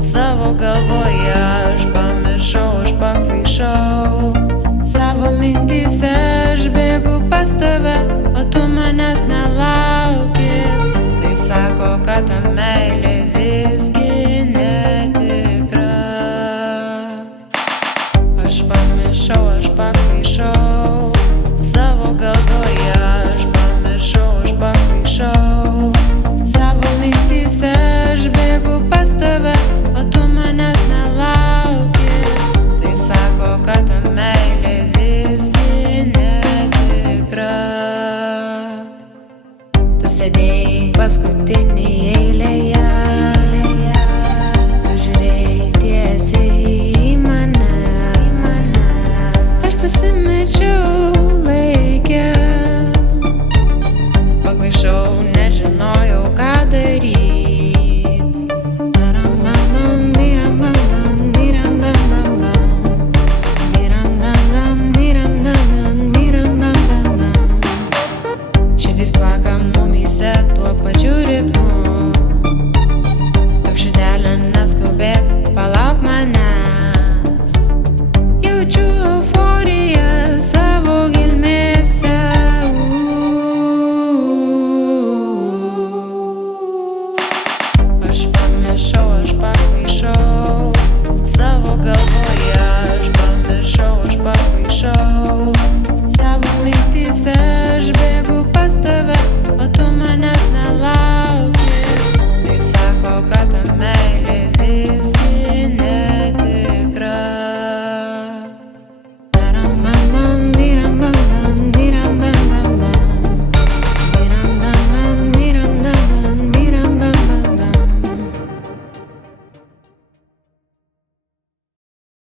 Savo galvoje aš pamiršau, aš pakvaišau. Savo mintyse aš bėgu pas tave, o tu manęs nelauki. Tai sako, kad ta meilė visgi netikra. Aš pamiršau, aš pakvaišau. Savo galvoje aš pamiršau, aš pakvaišau. Savo mintyse aš bėgu pas tave, o tu manęs nelauki. Tai sako, kad ta meilė visgi netikra. Tu sėdėjai paskutinėje